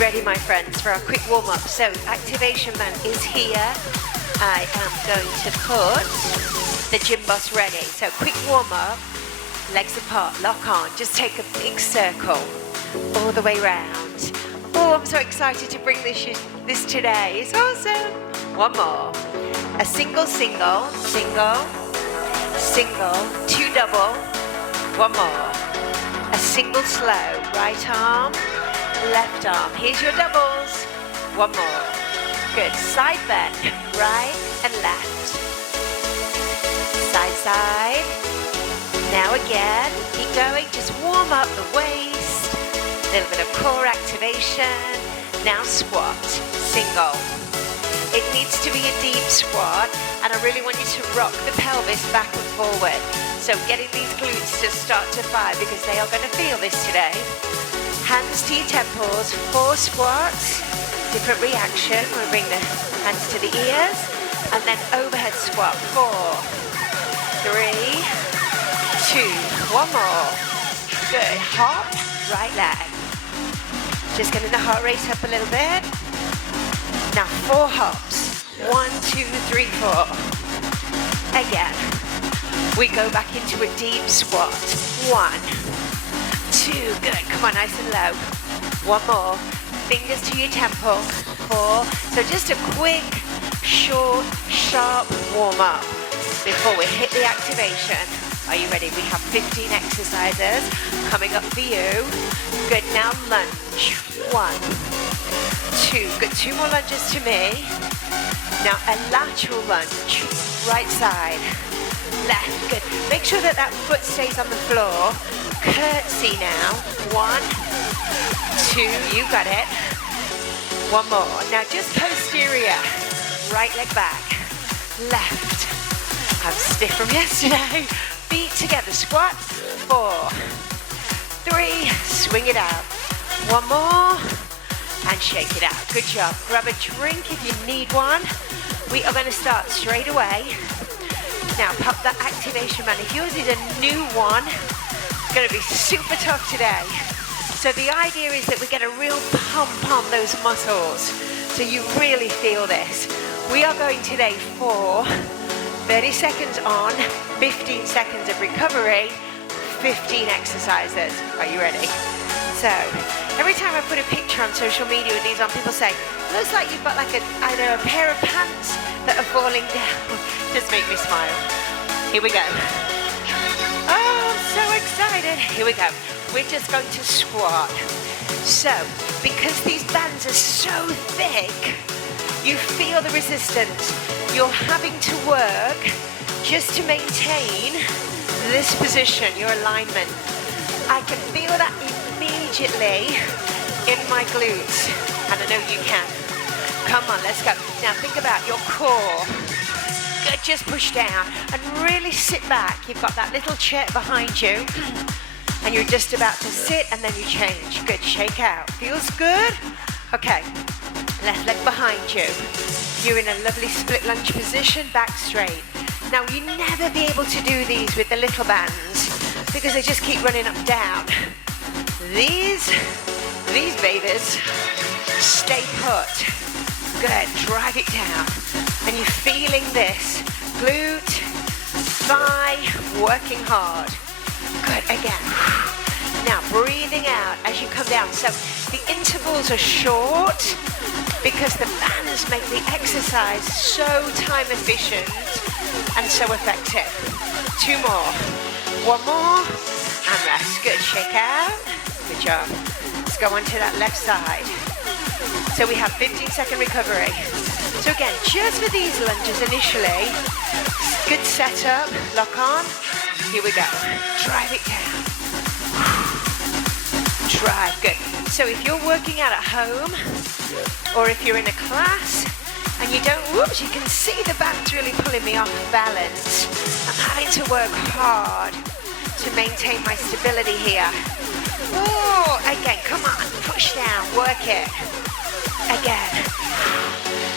Ready, my friends, for our quick warm-up. So activation band is here. I am going to put the gym boss ready. So quick warm-up, legs apart, lock on. Just take a big circle all the way round. Oh, I'm so excited to bring this today. It's awesome. One more. A single, single, single, single, two double. One more. A single slow, right arm, left arm. Here's your doubles. One more. Good. Side bend, right and left. Side, side. Now again. Keep going. Just warm up the waist. A little bit of core activation. Now squat. Single. It needs to be a deep squat, and I really want you to rock the pelvis back and forward. So getting these glutes to start to fire, because they are going to feel this today. Hands to your temples, 4 squats, different reaction. We'll bring the hands to the ears, and then overhead squat, 4, 3, 2, one more. Good, hop, right leg. Just getting the heart rate up a little bit. Now 4 hops, 1, 2, 3, 4. Again, we go back into a deep squat. 1, 2, good, come on, nice and low. One more, fingers to your temple. 4, so just a quick, short, sharp warm up before we hit the activation. Are you ready? We have 15 exercises coming up for you. Good, now lunge. 1, 2, good, 2 more lunges to me. Now a lateral lunge, right side, left, good. Make sure that that foot stays on the floor. Curtsy now, 1, 2, you got it. One more, now just posterior, right leg back, left. I'm stiff from yesterday. Feet together, squat, 4, 3, swing it out. One more. And shake it out. Good job. Grab a drink if you need one. We are going to start straight away. Now pop that activation band. If yours is a new one, it's going to be super tough today. So the idea is that we get a real pump on those muscles, so you really feel this. We are going today for 30 seconds on, 15 seconds of recovery, 15 exercises. Are you ready? So, every time I put a picture on social media with these on, people say, looks like you've got like either a pair of pants that are falling down. Just make me smile. Here we go. Oh, I'm so excited. Here we go. We're just going to squat. So, because these bands are so thick, you feel the resistance. You're having to work just to maintain this position, your alignment. I can feel that immediately in my glutes, and I know you can. Come on, let's go. Now think about your core. Good, just push down and really sit back. You've got that little chair behind you, and you're just about to sit, and then you change. Good, shake out. Feels good? Okay, left leg behind you. You're in a lovely split lunge position, back straight. Now you never be able to do these with the little bands, because they just keep running up and down. These babies, stay put. Good, drive it down. And you're feeling this. Glute, thigh, working hard. Good, again. Now breathing out as you come down. So the intervals are short because the bands make the exercise so time efficient and so effective. 2 more. 1 more. And rest. Good. Shake out. Good job. Let's go on to that left side. So we have 15-second recovery. So again, just for these lunges initially, good setup. Lock on. Here we go. Drive it down. Drive. Good. So if you're working out at home, or if you're in a class, and you don't, whoops, you can see the band's really pulling me off balance. I'm having to work hard to maintain my stability here. Oh, again, come on, push down, work it. Again.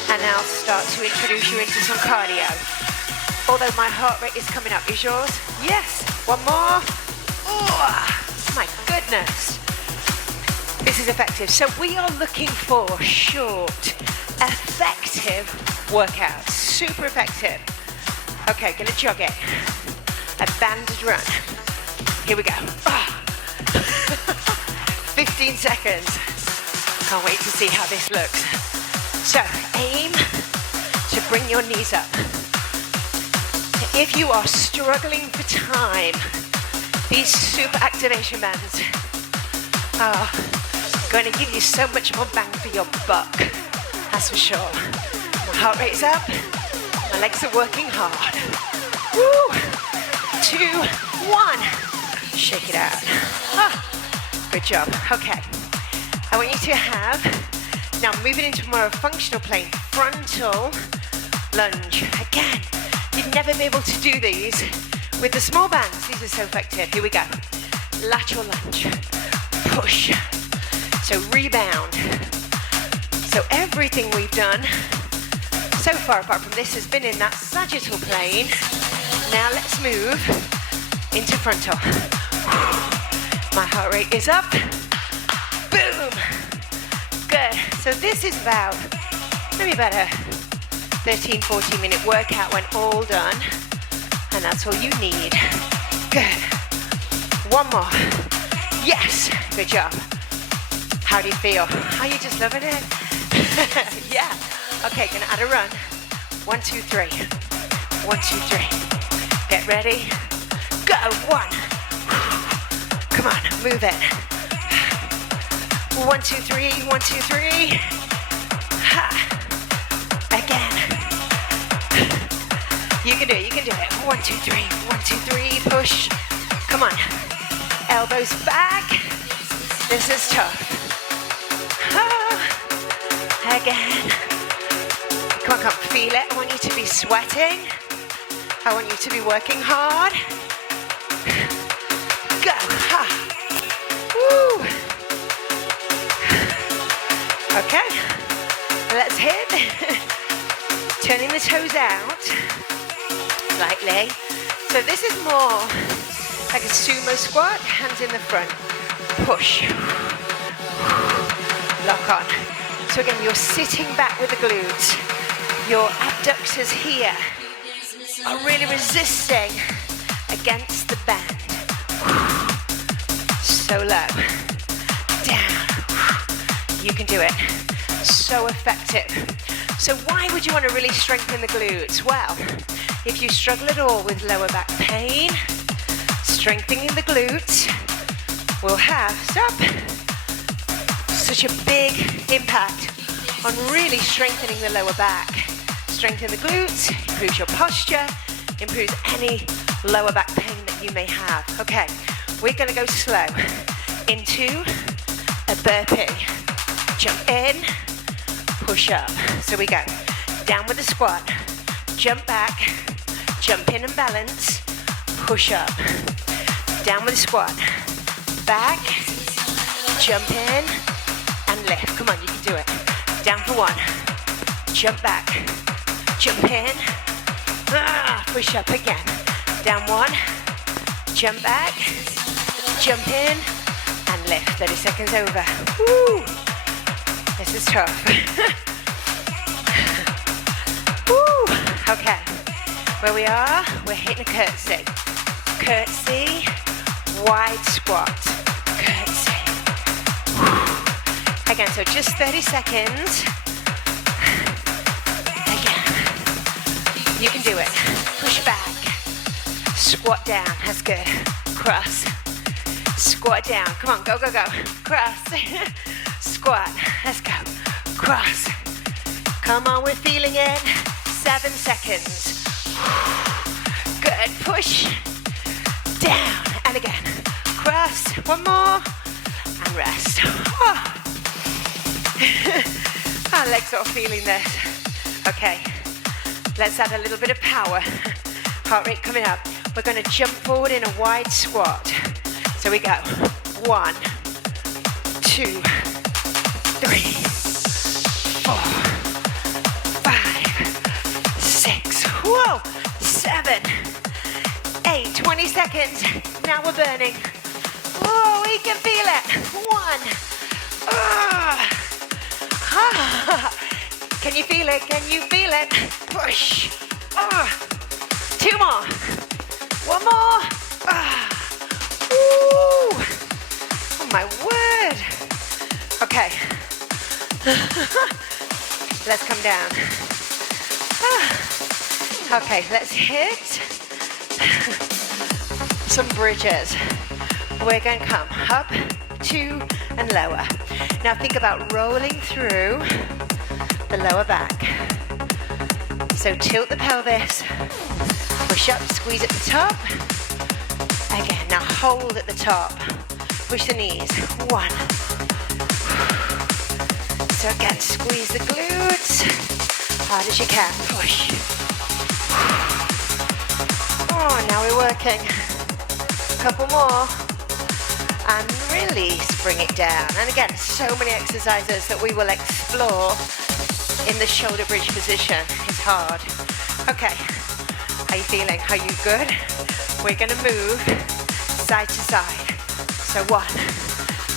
And now I'll start to introduce you into some cardio. Although my heart rate is coming up. Is yours? Yes. 1 more. Oh, my goodness. This is effective. So we are looking for short, effective workouts. Super effective. Okay, gonna jog it. A banded run. Here we go. 15 seconds. Can't wait to see how this looks. So aim to bring your knees up. If you are struggling for time, these super activation bands are going to give you so much more bang for your buck. That's for sure. My heart rate's up. My legs are working hard. Woo! 2, 1. Shake it out. Good job. Okay. I want you to have, now moving into more of a functional plane, frontal lunge. Again, you'd never be able to do these with the small bands. These are so effective. Here we go. Lateral lunge. Push. So rebound. So everything we've done so far, apart from this, has been in that sagittal plane. Now let's move into frontal. My heart rate is up. Boom. Good. So this is maybe about a 13, 14 minute workout when all done. And that's all you need. Good. One more. Yes. Good job. How do you feel? Are you just loving it? Yeah. Okay, gonna add a run. 1, 2, 3. 1, 2, 3. Get ready. Go. 1. Come on, move it. 1, 2, 3. 1, 2, 3. Ha. Again. You can do it. You can do it. 1, 2, 3. 1, 2, 3. Push. Come on. Elbows back. This is tough. Again. Come on, feel it. I want you to be sweating. I want you to be working hard. Go. Ha. Woo. Okay. Let's hit. Turning the toes out slightly. So this is more like a sumo squat. Hands in the front. Push. Lock on. So again, you're sitting back with the glutes. Your abductors here are really resisting against the band. So low. Down. You can do it. So effective. So why would you want to really strengthen the glutes? Well, if you struggle at all with lower back pain, strengthening the glutes will have such a big impact on really strengthening the lower back. Strengthen the glutes, improves your posture, improves any lower back pain that you may have. Okay, we're gonna go slow into a burpee. Jump in, push up. So we go down with the squat, jump back, jump in and balance, push up. Down with the squat, back, jump in, and lift. Come on, you can do it. Down for 1. Jump back. Jump in. Push up again. Down 1. Jump back. Jump in. And lift. 30 seconds over. Woo! This is tough. Woo! Okay. Where we are, we're hitting a curtsy. Curtsy. Wide squat. Curtsy. Again, so just 30 seconds. Again. You can do it. Push back. Squat down. That's good. Cross. Squat down. Come on, go, go, go. Cross. Squat. Let's go. Cross. Come on, we're feeling it. 7 seconds. Good. Push. Down. And again. Cross. One more. And rest. Oh. Our legs are feeling this. Okay, let's add a little bit of power. Heart rate coming up. We're going to jump forward in a wide squat. So we go. 1, 2, 3, 4, 5, 6. Whoa, 7, 8. 20 seconds. Now we're burning. Oh, we can feel it. 1. Can you feel it? Can you feel it? Push. 2 more. 1 more. Ooh. Oh my word. Okay. Let's come down. Okay, let's hit some bridges. We're going to come up, 2, and lower. Now think about rolling through the lower back. So tilt the pelvis, push up, squeeze at the top. Again, now hold at the top. Push the knees. 1. So again, squeeze the glutes. Hard as you can. Push. Oh, now we're working. A couple more. And release, bring it down. And again, so many exercises that we will explore in the shoulder bridge position. It's hard. Okay, how are you feeling? Are you good? We're gonna move side to side. So 1,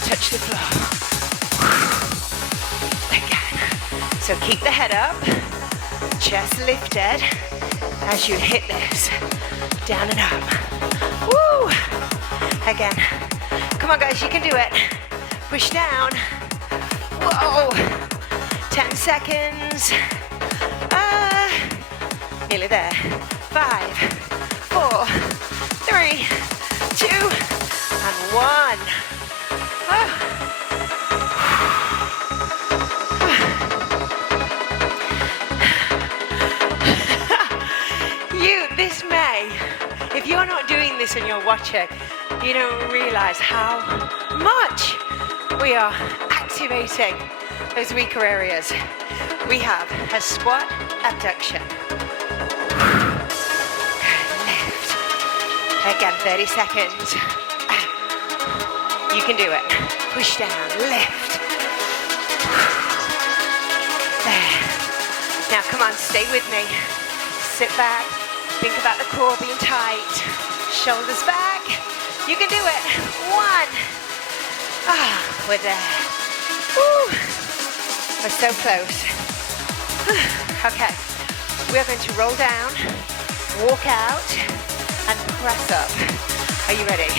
touch the floor. Again. So keep the head up, chest lifted as you hit this. Down and up. Woo! Again. Come on guys, you can do it. Push down. Whoa. 10 seconds. Nearly there. 5, 4, 3, 2, and 1. This May, if you're not doing this and you're watching, you don't realize how much we are activating those weaker areas. We have a squat abduction. Lift. Again, 30 seconds. You can do it. Push down, lift. There. Now come on, stay with me. Sit back. Think about the core being tight. Shoulders back. You can do it. 1. We're there. Woo. We're so close. Okay. We are going to roll down, walk out, and press up. Are you ready?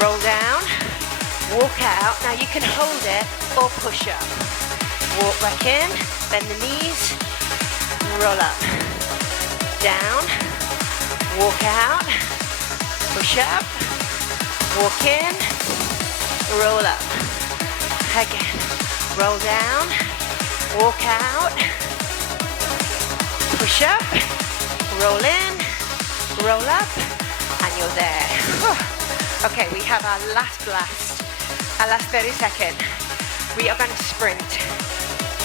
Roll down, walk out. Now you can hold it or push up. Walk back in, bend the knees, roll up. Down, walk out, push up, walk in, roll up. Again, roll down, walk out, push up, roll in, roll up, and you're there. Okay, we have our last blast, our last 30 seconds. We are going to sprint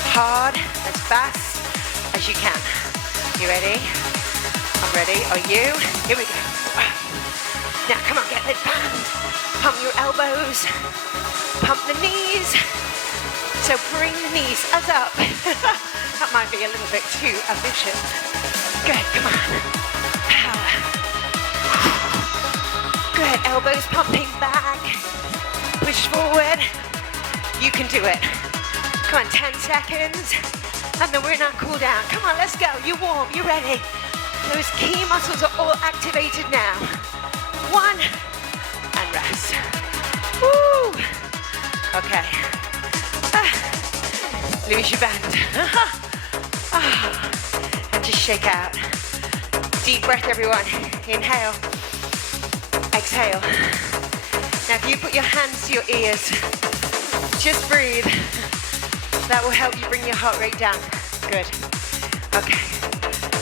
hard, as fast as you can. You ready? I'm ready. Are you? Here we go. Now, come on, get the band. Pump your elbows. Pump the knees. So bring the knees as up. That might be a little bit too ambitious. Good, come on. Power. Good, elbows pumping back. Push forward. You can do it. Come on, 10 seconds. And then we're in our cool down. Come on, let's go. You're warm, you're ready. Those key muscles are all activated now. 1, and rest. Woo! Okay. Lose your band. And just shake out. Deep breath, everyone. Inhale. Exhale. Now, if you put your hands to your ears, just breathe. That will help you bring your heart rate down. Good. Okay.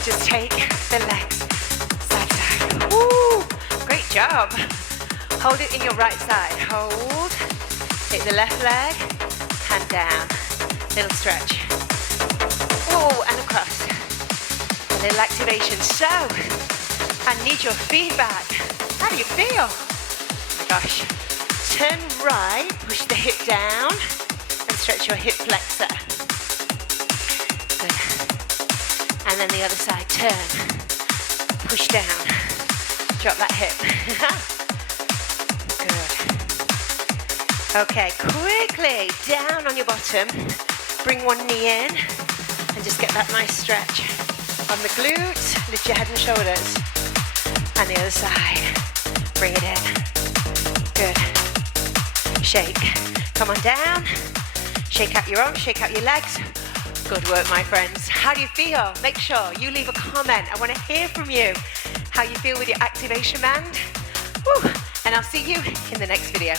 Just take the legs side to side. Woo! Great job. Hold it in your right side. Hold. Hit the left leg. Hand down. Little stretch. Oh, and across. A little activation. So, I need your feedback. How do you feel? Oh my gosh. Turn right. Push the hip down. And stretch your hip flexor. Good. And then the other side, turn, push down, drop that hip. Good. Okay, quickly down on your bottom. Bring one knee in and just get that nice stretch on the glutes. Lift your head and shoulders. And the other side. Bring it in. Good. Shake. Come on down. Shake out your arms, shake out your legs. Good work, my friends. How do you feel? Make sure you leave a comment. I want to hear from you. How you feel with your activation band. Woo. And I'll see you in the next video.